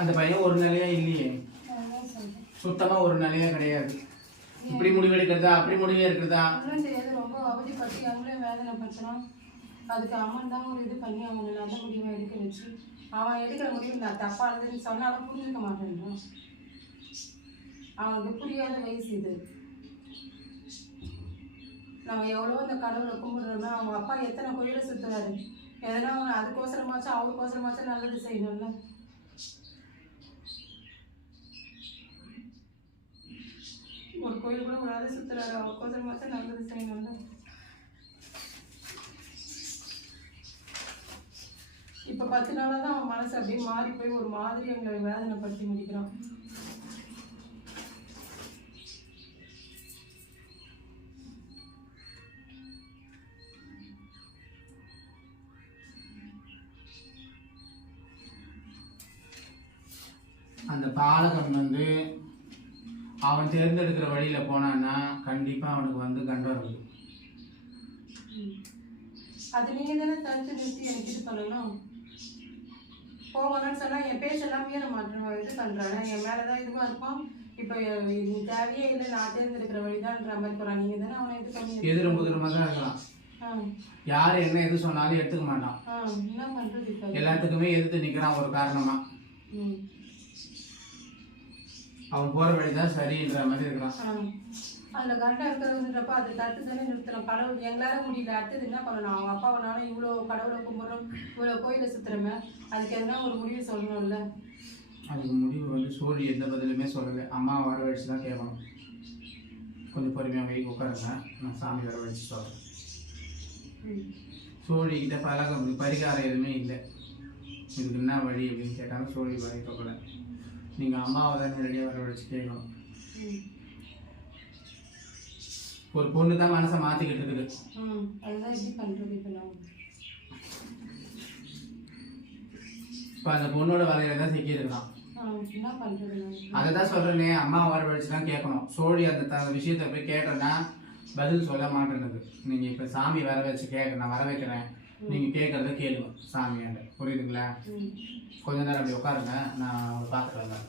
அந்த பையன் ஒரு நிலையா இல்லையே, சுத்தமா ஒரு நிலையா கிடையாது. இப்படி முடிவு எடுக்கிறதா அப்படி முடிவு எடுக்கிறதா தெரியாது. ரொம்ப அவதிப்பட்டு அவங்களே வேதனை படுத்துறான். அதுக்கு அம்மன் தான் ஒரு இது பண்ணி அவனை நல்ல முடிவை எடுக்க வச்சு, அவன் எடுக்கிற முடிவு நான் தப்பானதுன்னு சொன்னாலும் புரிஞ்சுக்க மாட்டேன். அவனுக்கு புரியாத வயசு இது. நம்ம எவ்வளோ இந்த கடவுளை கும்பிடுறோம்னா அவங்க அப்பா எத்தனை கோயிலை சுற்றுறாரு. எதனா அவன் அதுக்கோசரமாச்சும் அவருக்கோசரமாச்சும் நல்லது செய்யணும்ல. ஒரு கோயில் கூட ஒரு ஆள் சுற்றுறாரு, அவருக்கோசரமாச்சும் நல்லது செய்யணும்ல. இப்போ 10 நாளாக தான் அவன் மனசு அப்படியே மாறி போய் ஒரு மாதிரி எங்களை வேதனைப்படுத்தி முடிக்கிறான். அந்த பாலகன் வந்து அவன் தேர்ந்தெடுக்கிற வழியில் போனான்னா கண்டிப்பாக அவனுக்கு வந்து கண்டம் இருக்குது. அது நீங்கள் தானே தடுத்து நிறுத்தி எனக்கு இது பண்ணணும். போகணும்னு சொன்னால் என் பேச்செல்லாம் மீற மாட்டேன், இது பண்ணுறானே என் மேலே தான் இதுவாக இருப்பான். இப்போ நீ தேவையே இல்லை, நான் தேர்ந்தெடுக்கிற வழிதான்ற மாதிரி போகிறான். நீங்கள் தானே அவனை இது பண்ணி எதிரும் புதிரமாக தான் இருக்கலாம். யார் என்ன எது சொன்னாலும் எடுத்துக்க மாட்டான். என்ன பண்ணுறது, எல்லாத்துக்குமே எதிர்த்து நிற்கிறான் ஒரு காரணமா. அவன் போகிற வழி தான் சரின்ற மாதிரி இருக்கிறான். அந்த கரெக்டாக இருக்கிறதுன்றப்ப அதை தடுத்து தானே நிறுத்தணும். கடவுள் எங்களால் முடியல, அடுத்தது என்ன பண்ணணும்? அவங்க அப்பாவனால இவ்வளோ கடவுளை கும்பிட்றோம், இவ்வளோ கோயிலை சுற்றுறோமே, அதுக்கு எதனா ஒரு முடிவு சொல்லணும்ல. அதுக்கு முடிவு வந்து சோழி எந்த பதிலுமே சொல்லலை. அம்மா வரவழைச்சு தான் கேட்கணும். கொஞ்சம் பொறுமையாக போய் உட்காருங்க, நான் சாமி வரவழைச்சு சொல்கிறேன். சோழிக்கிட்ட பரிகாரம் எதுவுமே இல்லை. இதுக்கு என்ன வழி அப்படின்னு கேட்டாலும் சோழி வழி சொல்லலை. நீங்கள் அம்மாவை தான் நேரடியாக வரவழைச்சு கேட்கணும். ஒரு பொண்ணு தான் மனசை மாற்றிக்கிட்டு இருக்குது. இப்போ அந்த பொண்ணோட வலையில தான் சிக்கியிருக்கலாம். அதை தான் சொல்கிறேனே, அம்மா வரவழைச்சு தான் கேட்கணும். சோழி அந்த விஷயத்தை போய் கேட்டோன்னா பதில் சொல்ல மாட்டேன்னுது. நீங்கள் இப்போ சாமி வர வச்சு கேட்க, நான் வர வைக்கிறேன், நீங்கள் கேட்குறத கேளுங்க சாமியாண்ட, புரியுதுங்களா? கொஞ்ச நேரம் அப்படி உட்காருங்க, நான் பார்த்துட்டு வந்தேன்.